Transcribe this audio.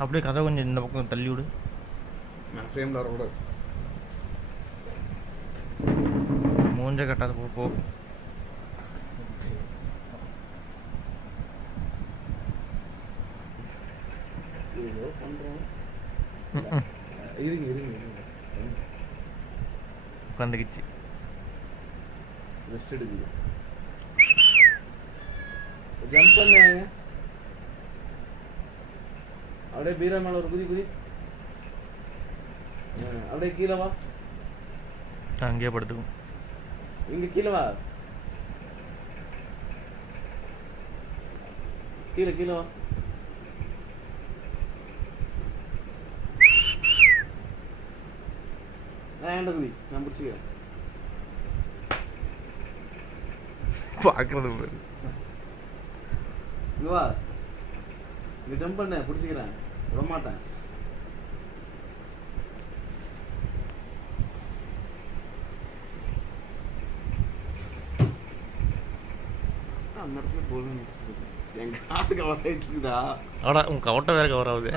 அப்படியே கதை கொஞ்சம் இந்த பக்கம் தள்ளி விடு. நான் ஃப்ரேமில் வரக்கூடாது. மூஞ்ச கட்டாத போ. ஏதோ பண்ணுறோம். இருங்க உட்காந்துக்கிச்சு. ரெஸ்ட் எடுக்குது. ஜம்ப் பண்ண அப்படியே பீரா மேல ஒரு குதி. அப்படியே கீழே வா. அங்கேயே படுத்துக்கும். இங்க கீழே வா. கீழே வா. குதி, நான் பிடிச்சிக்கிறேன். பார்க்கறது பேரு இங்க வா. இங்க ஜம்ப் பண்ண பிடிச்சிக்கிறேன். விட மாட்டேன். அந்த இடத்துல போகணும். எங்க காட்டு கவர் ஆயிட்டு இருக்குதா? ஆடா உன் கவட்டை வேற கவர் ஆகுது.